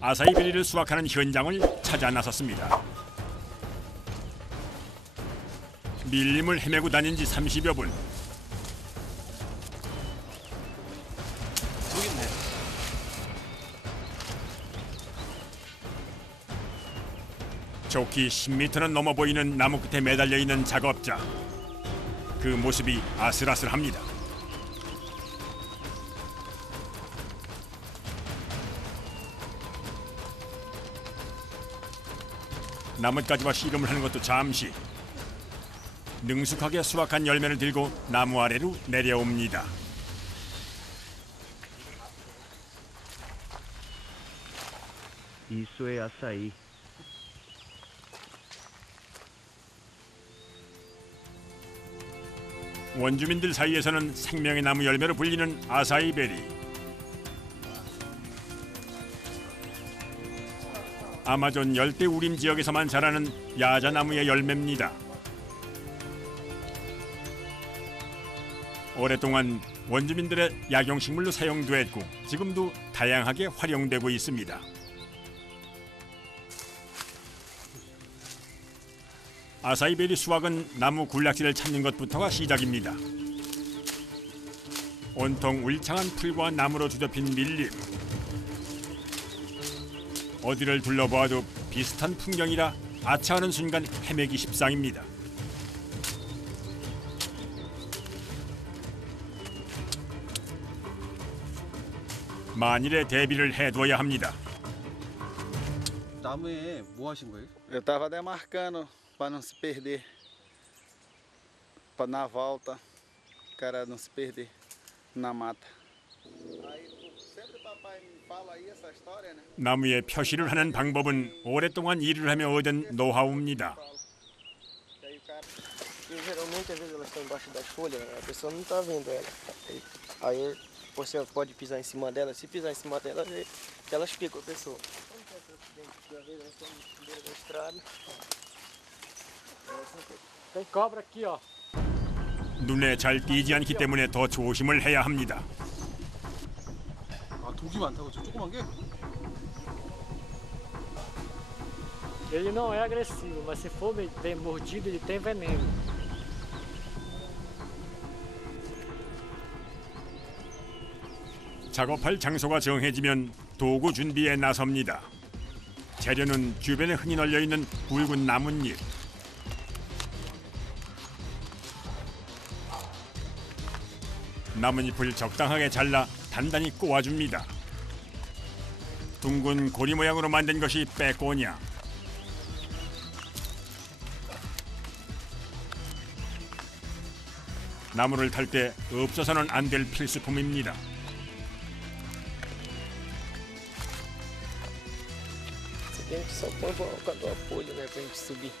아사이베리를 수확하는 현장을 찾아 나섰습니다. 밀림을 헤매고 다닌 지 30여 분. 저기 있네. 좋기 10m는 넘어 보이는 나무 끝에 매달려 있는 작업자. 그 모습이 아슬아슬합니다. 나뭇가지와 씨름을 하는 것도 잠시. 능숙하게 수확한 열매를 들고 나무 아래로 내려옵니다. Isso é açaí. 원주민들 사이에서는 생명의 나무 열매로 불리는 아사이베리. 아마존 열대 우림 지역에서만 자라는 야자나무의 열매입니다. 오랫동안 원주민들의 약용식물로 사용됐고 지금도 다양하게 활용되고 있습니다. 아사이베리 수확은 나무 군락지를 찾는 것부터가 시작입니다. 온통 울창한 풀과 나무로 뒤덮인 밀림. 어디를 둘러보아도 비슷한 풍경이라 아차하는 순간 헤매기 십상입니다. 만일의 대비를 해둬야 합니다. 나무에 뭐 하신 거예요? Eu estava demarcando para não se perder, para na volta, o cara não se perder na mata. Aí sempre papai me fala aí essa história, né? 나무에 표시를 하는 방법은 오랫동안 일을 하며 얻은 노하우입니다. Geralmente, às vezes elas estão embaixo das folhas, a pessoa não está vendo ela. Aí você pode pisar em cima dela, se pisar em cima dela, elas picam a pessoa. Às vezes elas estão no meio da estrada. Tem cobra aqui, ó. 눈에 잘 띄지 않기 때문에 더 조심을 해야 합니다. 아, 독이 많다고 저 조그만 게? Ele não é agressivo, mas se for bem mordido, ele tem veneno. 작업할 장소가 정해지면 도구 준비에 나섭니다. 재료는 주변에 흔히 널려 있는 굵은 나뭇잎. 나뭇잎을 적당하게 잘라 단단히 꼬아줍니다. 둥근 고리 모양으로 만든 것이 빼꼬냐. 나무를 탈 때 없어서는 안 될 필수품입니다. Você tem que só pôr com a tua folha, né, pra gente subir.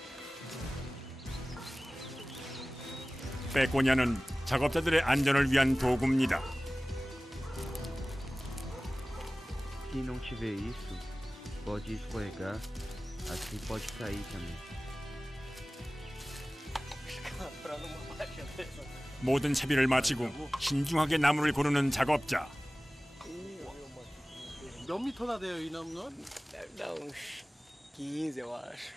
빼꼬냐는 작업자들의 안전을 위한 도구입니다. Se não tiver isso, pode escorregar, assim pode cair também. 모든 채비를 마치고 신중하게 나무를 고르는 작업자. 몇 미터나 돼요, 이 나무는? Deve dar uns 15, eu acho.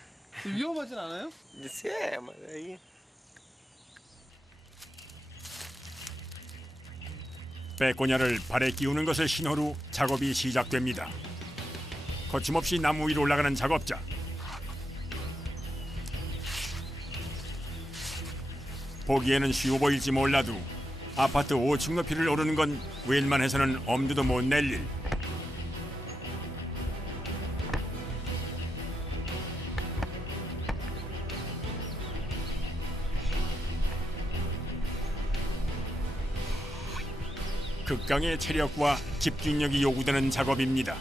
위험하진 않아요? Isso é, mas aí. 빼꼬냐를 발에 끼우는 것을 신호로 작업이 시작됩니다. 거침없이 나무 위로 올라가는 작업자. 보기에는 쉬워 보일지 몰라도 아파트 5층 높이를 오르는 건 웬만해서는 엄두도 못 낼 일. 극강의 체력과 집중력이 요구되는 작업입니다.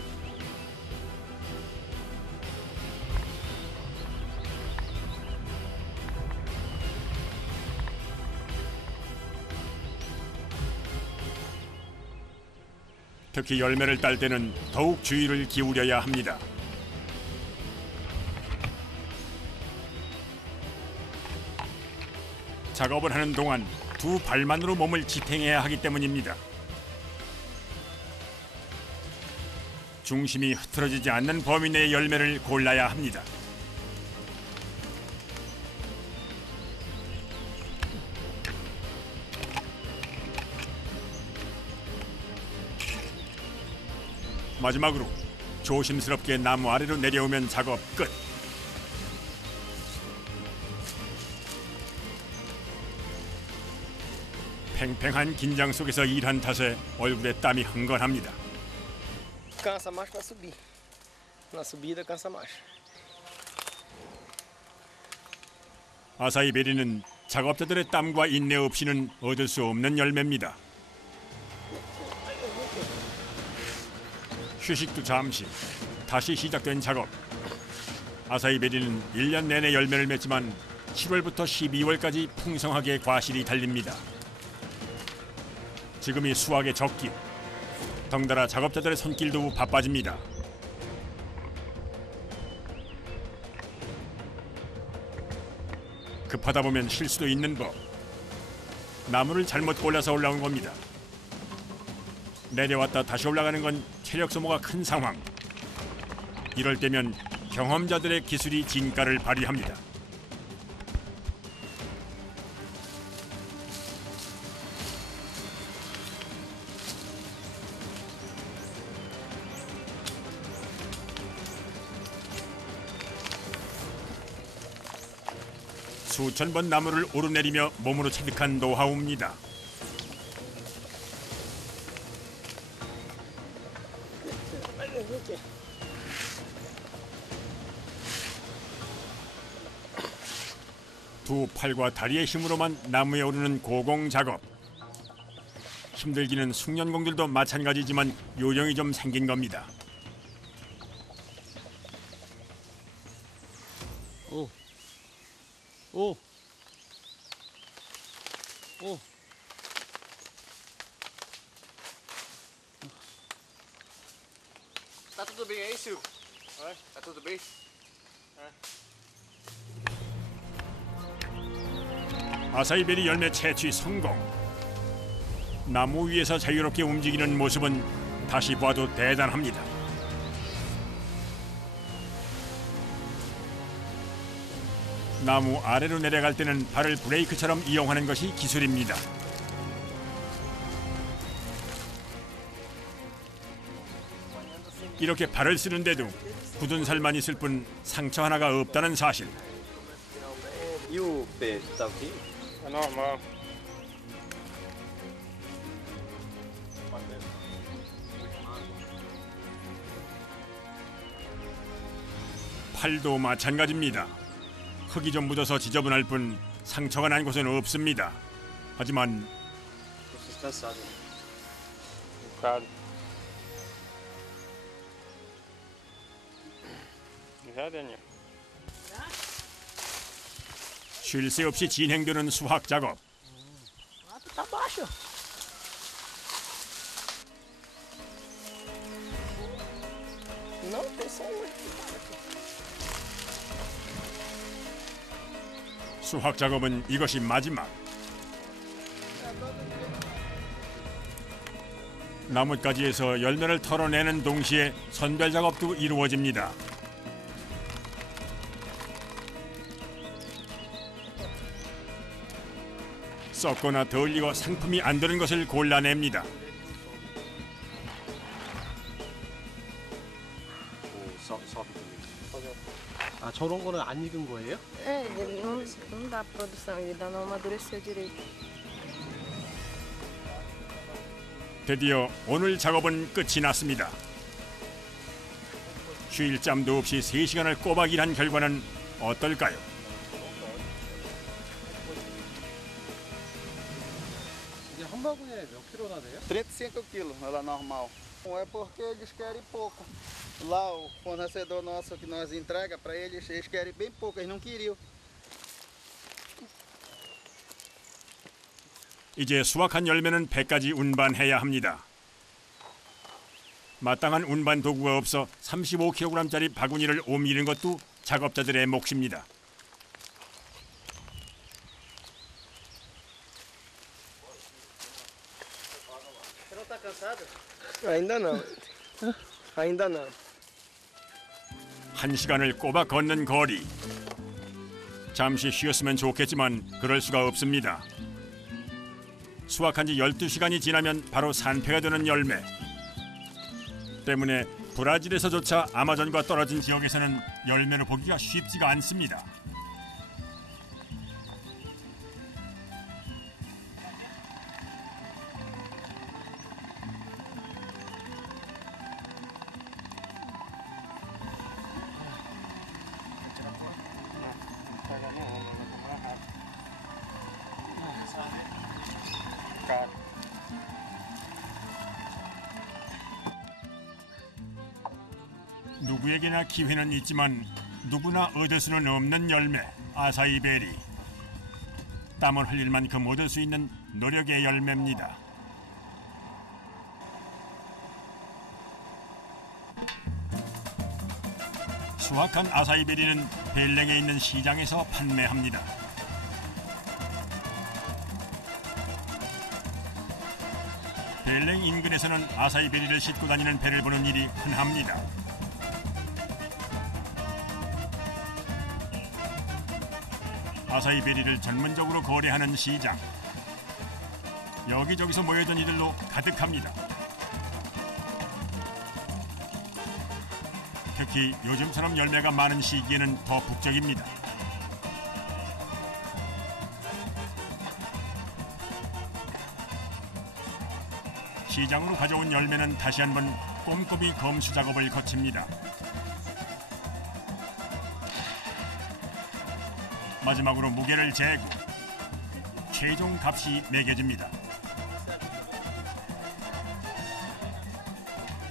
특히 열매를 딸 때는 더욱 주의를 기울여야 합니다. 작업을 하는 동안 두 발만으로 몸을 지탱해야 하기 때문입니다. 중심이 흐트러지지 않는 범위 내의 열매를 골라야 합니다. 마지막으로 조심스럽게 나무 아래로 내려오면 작업 끝. 팽팽한 긴장 속에서 일한 탓에 얼굴에 땀이 흥건합니다. Cansa mais para subir. Na subida cansa mais. 아사히 베리는 작업자들의 땀과 인내 없이는 얻을 수 없는 열매입니다. 휴식도 잠시, 다시 시작된 작업. 아사히 베리는 1년 내내 열매를 맺지만 7월부터 12월까지 풍성하게 과실이 달립니다. 지금이 수확의 적기. 덩달아 작업자들의 손길도 바빠집니다. 급하다 보면 실수도 있는 법. 나무를 잘못 골라서 올라온 겁니다. 내려왔다 다시 올라가는 건 체력 소모가 큰 상황. 이럴 때면 경험자들의 기술이 진가를 발휘합니다. 수천 번 나무를 오르내리며 몸으로 체득한 노하우입니다. 두 팔과 다리의 힘으로만 나무에 오르는 고공 작업. 힘들기는 숙련공들도 마찬가지지만 요령이 좀 생긴 겁니다. 오. Tá tudo bem aí, Silvio? Tá tudo bem? 아사히베리 열매 채취 성공. 나무 위에서 자유롭게 움직이는 모습은 다시 봐도 대단합니다. 나무 아래로 내려갈 때는 발을 브레이크처럼 이용하는 것이 기술입니다. 이렇게 발을 쓰는데도 굳은 살만 있을 뿐 상처 하나가 없다는 사실. E o pé, tá ok? É normal. 팔도 마찬가지입니다. 흙이 좀 묻어서 지저분할 뿐 상처가 난 곳은 없습니다. 하지만 Tô cansado. Um bocado. Já, Daniel? 쉴 새 없이 진행되는 수확 작업. Tá baixo. Não, tem só um. 수확 작업은 이것이 마지막. 나뭇가지에서 열매를 털어내는 동시에 선별 작업도 이루어집니다. 썩거나 덜 익어 상품이 안 되는 것을 골라냅니다. Sobe também. 아, 저런 거는 안 익은 거예요? É, ele não dá produção, ele ainda não amadureceu direito. 드디어 오늘 작업은 끝이 났습니다. 쉴 짬도 없이 3시간을 꼬박 일한 결과는 어떨까요? 이게 한 바구니에 몇 킬로나 돼요? 35 quilos, ela normal. Não é porque eles querem pouco. Lá o fornecedor nosso que nós entrega para eles, eles querem bem pouco, eles não queriam. 이제 수확한 열매는 배까지 운반해야 합니다. 마땅한 운반 도구가 없어 35kg짜리 바구니를 옮기는 것도 작업자들의 몫입니다. Ainda não. Ainda não. 1시간을 꼬박 걷는 거리. 잠시 쉬었으면 좋겠지만 그럴 수가 없습니다. 수확한 지 12시간이 지나면 바로 산패가 되는 열매. 때문에 브라질에서조차 아마존과 떨어진 지역에서는 열매로 보기가 쉽지가 않습니다. 누구에게나 기회는 있지만 누구나 얻을 수는 없는 열매, 아사이베리. 땀을 흘릴 만큼 얻을 수 있는 노력의 열매입니다. 수확한 아사이베리는 벨랭에 있는 시장에서 판매합니다. 벨랭 인근에서는 아사이베리를 싣고 다니는 배를 보는 일이 흔합니다. 아사이베리를 전문적으로 거래하는 시장. 여기저기서 모여든 이들로 가득합니다. 특히 요즘처럼 열매가 많은 시기에는 더 북적입니다. 시장으로 가져온 열매는 다시 한번 꼼꼼히 검수 작업을 거칩니다. 마지막으로 무게를 재고 최종 값이 매겨집니다.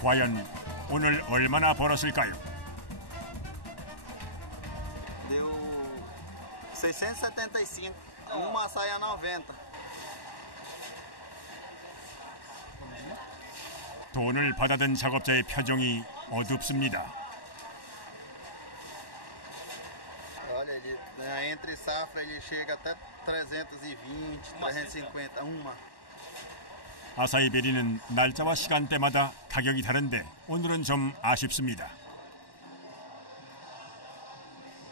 과연 오늘 얼마나 벌었을까요? Deu 675. Uma saia 90. 돈을 받아든 작업자의 표정이 어둡습니다. Olha, entre safra ele chega até 320, 350, uma. 아사이베리는 날짜와 시간대마다 가격이 다른데 오늘은 좀 아쉽습니다.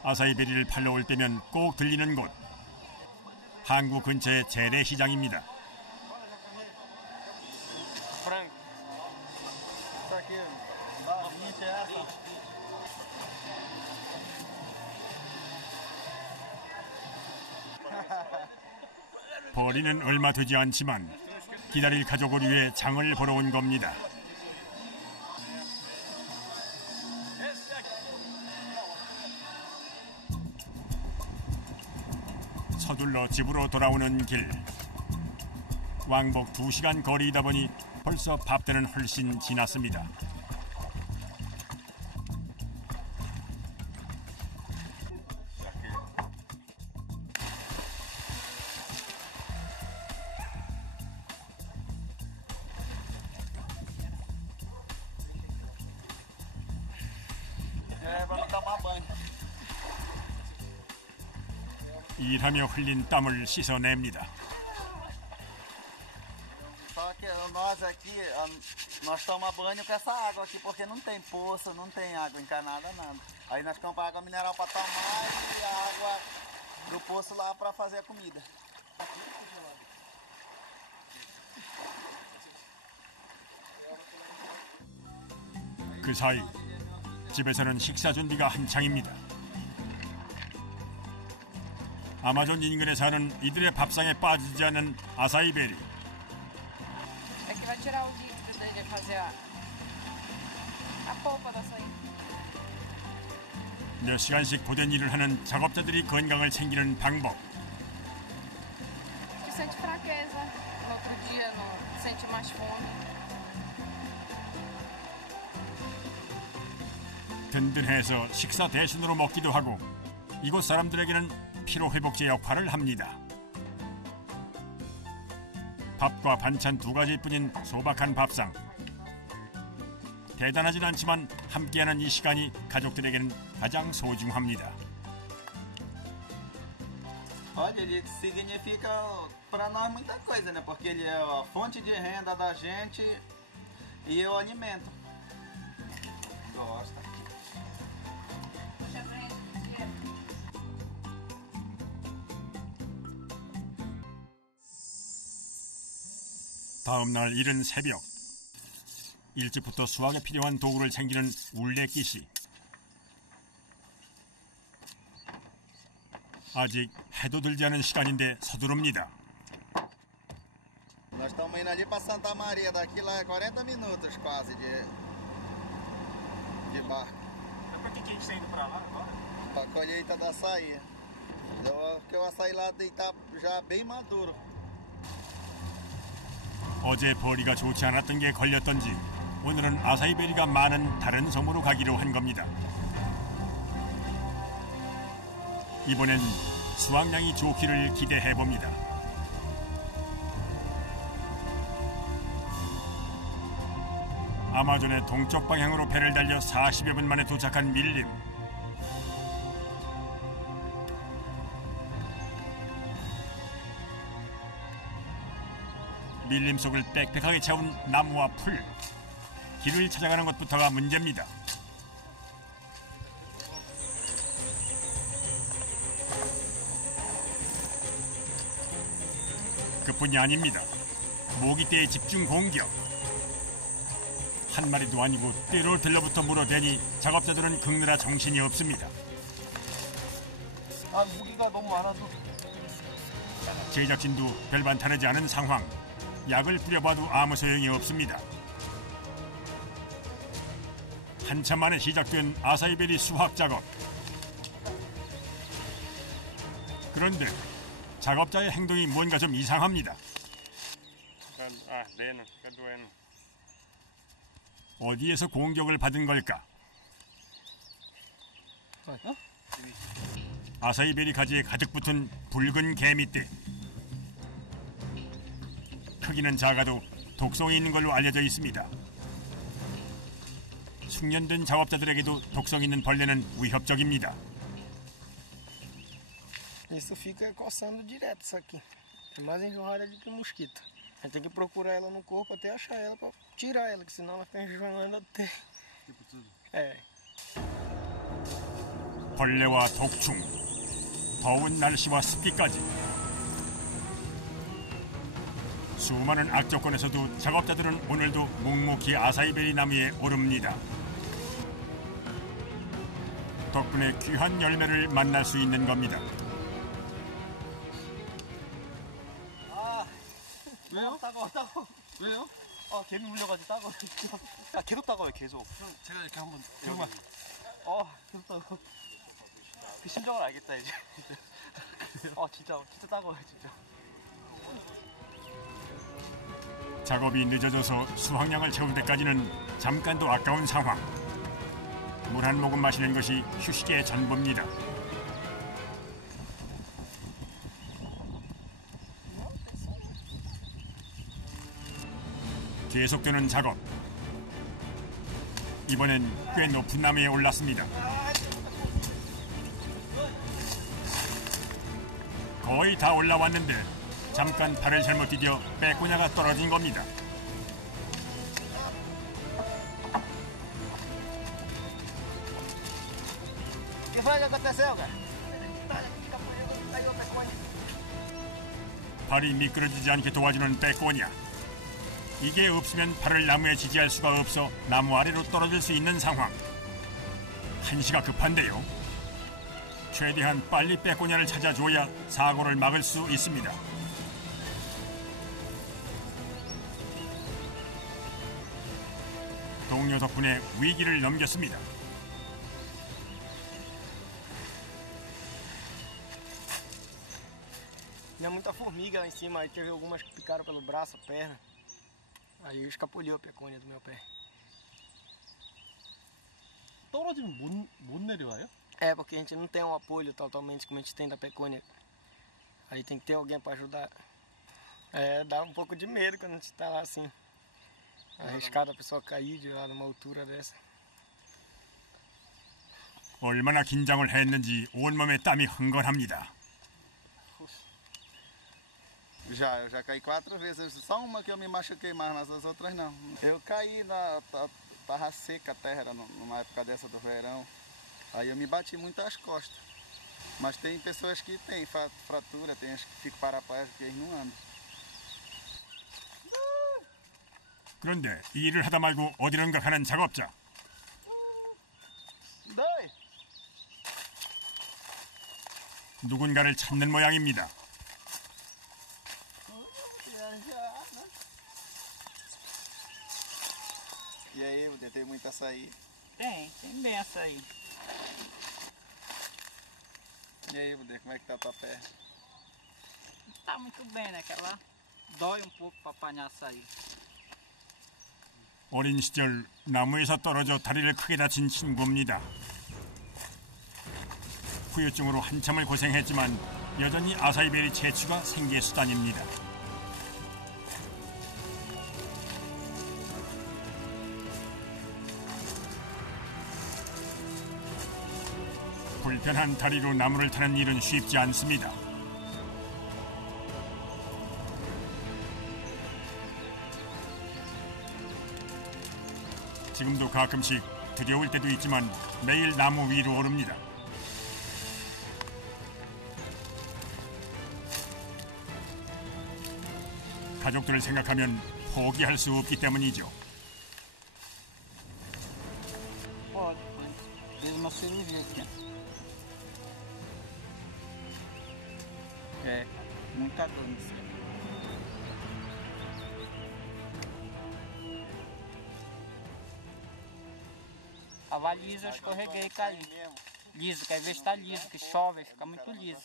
아사이베리를 팔러 올 때면 꼭 들리는 곳. 항구 근처의 재래시장입니다. Frango. Isso aqui, dá 20 essa. 벌이는 얼마 되지 않지만 기다릴 가족을 위해 장을 보러 온 겁니다. 서둘러 집으로 돌아오는 길. 왕복 2시간 거리이다 보니 벌써 밥때는 훨씬 지났습니다. Vamos tomar banho. 일하며 흘린 땀을 씻어냅니다. Só que nós aqui, nós tomamos banho com essa água aqui, porque não tem poço, não tem água encanada, nada. Aí nós compramos água mineral para tomar e a água do poço lá para fazer a comida. 그 사이 집에서는 식사 준비가 한창입니다. 아마존 인근에 사는 이들의 밥상에 빠지지 않는 아사이베리. É que vai tirar o líquido dele fazer a polpa da açaí. 몇 시간씩 고된 일을 하는 작업자들이 건강을 챙기는 방법. Que sente fraqueza, no outro dia não sente mais fome. 든든해서 식사 대신으로 먹기도 하고 이곳 사람들에게는 피로회복제 역할을 합니다. 밥과 반찬 2가지뿐인 소박한 밥상. 대단하진 않지만 함께하는 이 시간이 가족들에게는 가장 소중합니다. Olha, ele significa para nós muita coisa, né? Porque ele é a fonte de renda da gente e o alimento. Gosta. Puxa pra gente. 다음 날 이른 새벽. 일찍부터 수확에 필요한 도구를 챙기는 울레끼 씨. 아직 해도 들지 않은 시간인데 서두릅니다. Nós estamos indo ali para Santa Maria, daqui lá é 40 minutos quase de barco. Mas pra que a gente tá indo pra lá agora? Para a colheita do açaí. Porque o açaí lá está já bem maduro. 어제 벌이가 좋지 않았던 게 걸렸던지 오늘은 아사이베리가 많은 다른 섬으로 가기로 한 겁니다. 이번엔 수확량이 좋기를 기대해 봅니다. 아마존의 동쪽 방향으로 배를 달려 40여 분 만에 도착한 밀림. 밀림 속을 빽빽하게 채운 나무와 풀. 길을 찾아가는 것부터가 문제입니다. 그뿐이 아닙니다. 모기떼의 집중 공격. 한 마리도 아니고 떼로 들러부터 물어대니 작업자들은 긁느라 정신이 없습니다. 아, 무기가 너무 많아서. 제작진도 별반 다르지 않은 상황. 약을 뿌려봐도 아무 소용이 없습니다. 한참 만에 시작된 아사이베리 수확 작업. 그런데 작업자의 행동이 뭔가 좀 이상합니다. 어디에서 공격을 받은 걸까? 아사이베리 가지에 가득 붙은 붉은 개미떼. 크기는 작아도 독성이 있는 걸로 알려져 있습니다. 숙련된 작업자들에게도 독성 있는 벌레는 위협적입니다. Isso fica coçando direto isso aqui. É mais enjoada do que mosquito. A gente tem que procurar ela no corpo até achar ela para tirar ela, que senão ela fica enjoando até. É. 벌레와 독충, 더운 날씨와 습기까지. 수많은 악조건에서도 작업자들은 오늘도 묵묵히 아사이베리 나무에 오릅니다. 덕분에 귀한 열매를 만날 수 있는 겁니다. 왜요? 따가워. 왜요? 아, 개미 물려가지고 따가워. 아, 계속 따가워요, 계속. 그럼 제가 이렇게 한번 들어봐. 계속 따가워. 그 심정을 알겠다, 이제. 진짜 따가워요, 진짜. 작업이 늦어져서 수확량을 채울 때까지는 잠깐도 아까운 상황. 물 한 모금 마시는 것이 휴식의 전부입니다. 계속되는 작업. 이번엔 꽤 높은 나무에 올랐습니다. 거의 다 올라왔는데 잠깐 발을 잘못 디뎌 빼꼬냐가 떨어진 겁니다. O que foi que aconteceu, cara? 발이 미끄러지지 않게 도와주는 빼꼬냐. 이게 없으면 발을 나무에 지지할 수가 없어 나무 아래로 떨어질 수 있는 상황. 한시가 급한데요. 최대한 빨리 빼꼬냐를 찾아줘야 사고를 막을 수 있습니다. 동료 덕분에 위기를 넘겼습니다. Tinha muita formiga lá em cima, aí teve algumas que picaram pelo braço, a perna. Aí escapuliu a pecônia do meu pé. 떨어지면 못 내려와요? É, porque a gente não tem um apoio totalmente como a gente tem da pecônia. Aí tem que ter alguém para ajudar. É, dá um pouco de medo quando a gente tá lá assim. Arriscado a pessoa cair de lá numa altura dessa. 얼마나 긴장을 했는지 온몸에 땀이 흥건합니다. Eu já caí 4 vezes. Só uma que eu me machuquei, mas nas outras não. Eu caí tava seca a terra, era numa época dessa do verão. Aí eu me bati muito as costas. Mas tem pessoas que têm fratura, tem as que ficam paraplégicas, que eles não andam. 그런데 일을 하다 말고 어디론가 가는 작업자. Doi! 누군가를 찾는 모양입니다. E aí, Budê, tem muito açaí? Tem bem açaí. E aí, Budê, como é que tá a tua perna? Não tá muito bem, né? Que ela dói um pouco para apanhar açaí. 어린 시절 나무에서 떨어져 다리를 크게 다친 친구입니다. 후유증으로 한참을 고생했지만 여전히 아사이베리 채취가 생계 수단입니다. 불편한 다리로 나무를 타는 일은 쉽지 않습니다. 지금도 가끔씩 두려울 때도 있지만 매일 나무 위로 오릅니다. 가족들을 생각하면 포기할 수 없기 때문이죠. Pode. Fiz uma cirurgia aqui. É, muita dor nisso aí. Tava liso, eu escorreguei e caí. Liso, que às vezes tá liso, que chove, fica muito liso.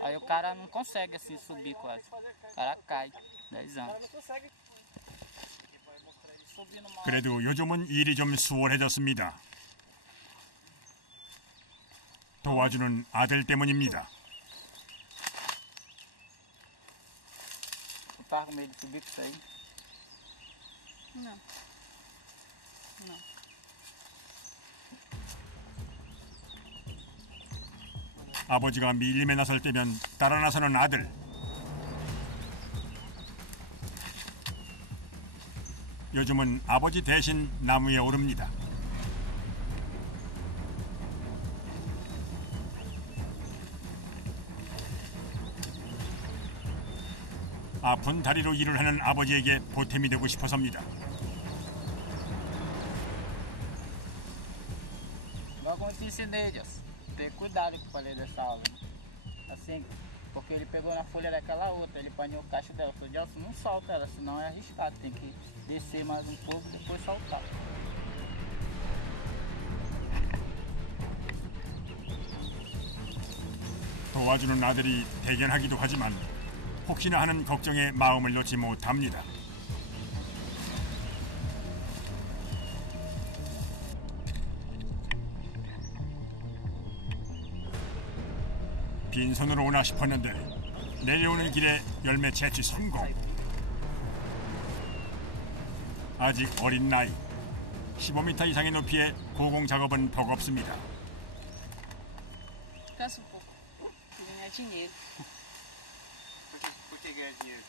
Aí o cara não consegue assim subir quase. O cara cai. 10 anos. 그래도 요즘은 일이 좀 수월해졌습니다. 도와주는 아들 때문입니다. Não tá com medo de subir com isso aí? Não. Não. 아버지가 밀림에 나설 때면 따라 나서는 아들. 요즘은 아버지 대신 나무에 오릅니다. 아픈 다리로 일을 하는 아버지에게 보탬이 되고 싶어서입니다. Logo eu te ensinei, Deus. Tem cuidado que eu falei dessa aula. Assim, porque ele pegou na folha daquela outra, ele apanhou o cacho dela. Eu falei, Gelson, não solta ela, senão é arriscado. Tem que descer mais um pouco e depois soltar. 도와주는 아들이 대견하기도 하지만 혹시나 하는 걱정에 마음을 놓지 못합니다. 빈손으로 오나 싶었는데 내려오는 길에 열매 채취 성공. 아직 어린 나이 15m i상의 높이의 고공 작업은 버겁습니다. Cansa um pouco. Ganhar dinheiro. Por que ganhar dinheiro?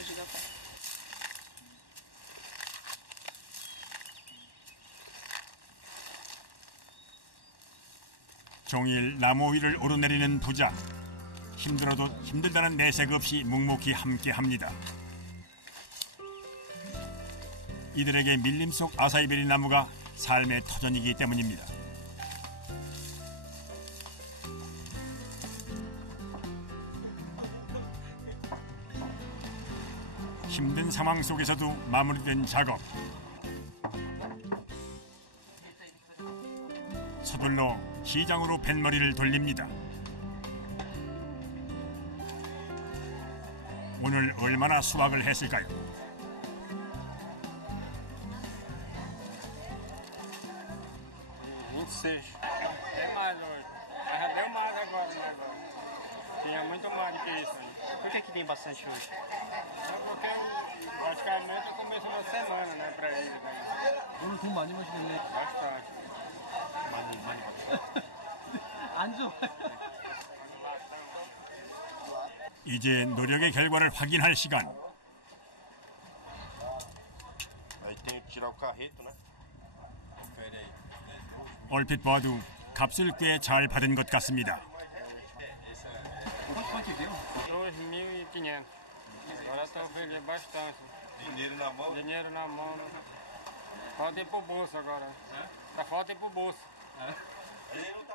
Ajuda o pai. 종일 나무 위를 오르내리는 부자. 힘들어도 힘들다는 내색 없이 묵묵히 함께합니다. 이들에게 밀림 속 아사이베리 나무가 삶의 터전이기 때문입니다. 힘든 상황 속에서도 마무리된 작업. 서둘러 시장으로 뱃머리를 돌립니다. 오늘 얼마나 수확을 했을까요? Tem mais hoje. Mas já deu mais agora o negócio. Tinha muito mais do que isso aí. Por que tem bastante hoje? Só porque praticamente eu comecei uma semana, né, pra eles aí. 오늘 돈 많이 버시겠네. Bastante. 많이 안 좋아. 이제 노력의 결과를 확인할 시간. Aí tem que tirar o carreto, né? Confere aí. 얼핏 봐도 값을 꽤 잘 받은 것 같습니다. Quanto foi que deu? 2.500. Agora estou vendendo bastante. Dinheiro na mão. Dinheiro na mão. Falta ir pro bolso agora. Tá falta ir pro bolso. Ele não tá